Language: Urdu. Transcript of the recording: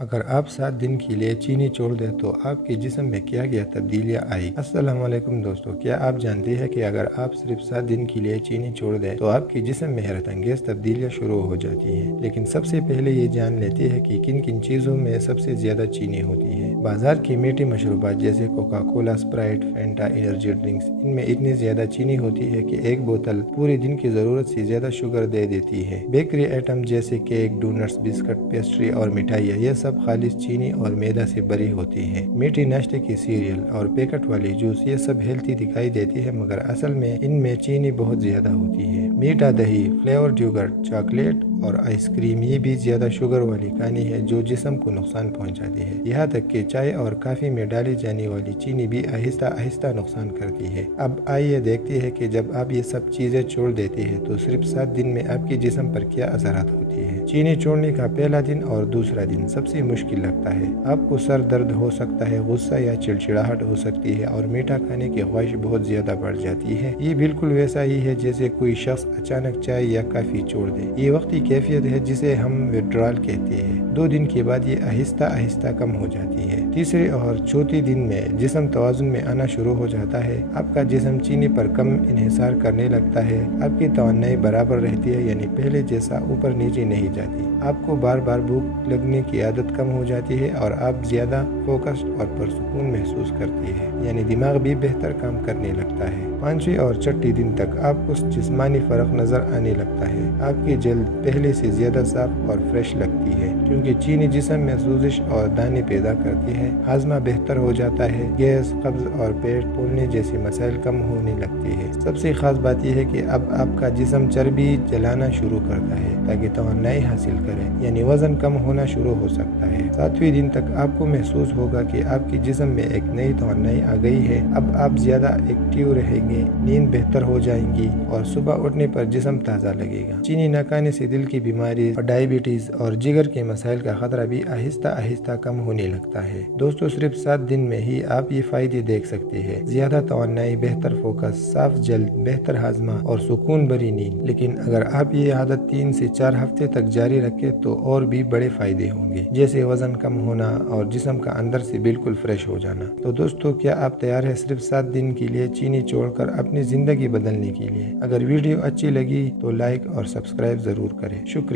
اگر آپ 7 دن کے لیے چینی چھوڑ دیں تو آپ کے جسم میں کیا تبدیلیاں آئی؟ السلام علیکم دوستو، کیا آپ جانتے ہیں کہ اگر آپ صرف 7 دن کے لیے چینی چھوڑ دیں تو آپ کے جسم میں حیرت انگیز تبدیلیاں شروع ہو جاتی ہیں۔ لیکن سب سے پہلے یہ جان لیتے ہیں کہ کن کن چیزوں میں سب سے زیادہ چینی ہوتی ہے۔ بازار کی میٹھی مشروبات جیسے Coca Cola, Sprite, Fanta, energy drinks, ان میں اتنی زیادہ چینی ہوتی ہے کہ ایک بوتل پورے دن کی ضرورت سے زیادہ شوگر دے دیتی ہے۔ بیکری آئٹم جیسے کیک، ڈونٹس، بسکٹ، پیسٹری اور مٹھائیاں، یہ سب خالص چینی اور میدہ سے بری ہوتی ہے۔ میٹھی ناشتے کی سیریل اور پیکٹ والی جوس، یہ سب ہیلتھی دکھائی دیتی ہے مگر اصل میں ان میں چینی بہت زیادہ ہوتی ہے۔ میٹھا دہی، فلیورڈ یوگرٹ، چاکلیٹ اور آئس کریم، یہ بھی زیادہ شوگر والی کھانی ہے جو جسم کو نقصان پہنچاتی ہے۔ یہاں تک کہ چائے اور کافی میں ڈالی جانے والی چینی بھی آہستہ آہستہ نقصان کرتی ہے۔ اب آئیے دیکھتے ہیں کہ جب آپ یہ سب چیزیں چھوڑ دیتے ہیں تو صرف 7 دن میں آپ کے جسم پر کیا اثرات ہوتی ہے۔ چینی چھوڑنے کا پہلا دن اور دوسرا دن سب سے مشکل لگتا ہے۔ آپ کو سر درد ہو سکتا ہے، غصہ یا چڑچڑاہٹ ہو سکتی ہے اور میٹھا کھانے کی خواہش بہت زیادہ بڑھ جاتی ہے۔ یہ بالکل ویسا ہی ہے جیسے کوئی شخص اچانک چائے یا کافی چھوڑ دے۔ یہ وقتی کیفیت ہے جسے ہم وڈرال کہتے ہیں۔ 2 دن کے بعد یہ آہستہ آہستہ کم ہو جاتی ہے۔ تیسرے اور چوتھے دن میں جسم توازن میں آنا شروع ہو جاتا ہے۔ آپ کا جسم چینی پر کم انحصار کرنے لگتا ہے۔ آپ کی توانائی برابر رہتی ہے، یعنی پہلے جیسا اوپر نیچے نہیں جاتی۔ آپ کو بار بار بھوک لگنے کی عادت کم ہو جاتی ہے اور آپ زیادہ فوکسڈ اور پرسکون محسوس کرتے ہیں، یعنی دماغ بھی بہتر کام کرنے لگتا ہے۔ 5ویں اور 6ٹھے دن تک آپ کو جسمانی فرق نظر آنے لگتا ہے۔ آپ کی جلد پہلے سے زیادہ صاف اور فریش لگتی ہے کیونکہ چینی جسم میں سوزش اور دانے پیدا کرتی ہے۔ ہاضمہ بہتر ہو جاتا ہے۔ گیس، قبض اور پیٹ پھولنے جیسے مسائل کم ہونے لگتے ہیں۔ سب سے خاص بات یہ ہے کہ اب آپ کا جسم چربی جلانا شروع کرتا ہے تاکہ توانائی حاصل کرے، یعنی وزن کم ہونا شروع ہو سکتا ہے۔ 7ویں دن تک آپ کو محسوس ہوگا کہ آپ کے جسم میں ایک نئی توانائی آ گئی ہے۔ اب آپ زیادہ ایکٹیو رہیں گے، نیند بہتر ہو جائیں گی اور صبح اٹھنے پر جسم تازہ لگے گا۔ چینی نہ کھانے سے دل کی بیماری اور ڈائبٹیز اور جگر کے مسائل کا خطرہ بھی آہستہ آہستہ کم ہونے لگتا ہے۔ دوستو، صرف 7 دن میں ہی آپ یہ فائدے دیکھ سکتے ہیں: زیادہ توانائی، بہتر فوکس، صاف جلد، بہتر ہاضمہ اور سکون بھری نیند۔ لیکن اگر آپ یہ عادت 3 سے 4 ہفتے تک جاری رکھیں تو اور بھی بڑے فائدے ہوں گے، جیسے وزن کم ہونا اور جسم کا اندر سے بالکل فریش ہو جانا۔ تو دوستو، کیا آپ تیار ہیں صرف 7 دن کے لیے چینی چھوڑ کر اپنی زندگی بدلنے کے لیے؟ اگر ویڈیو اچھی لگی تو لائک اور سبسکرائب ضرور کریں۔ شکریہ۔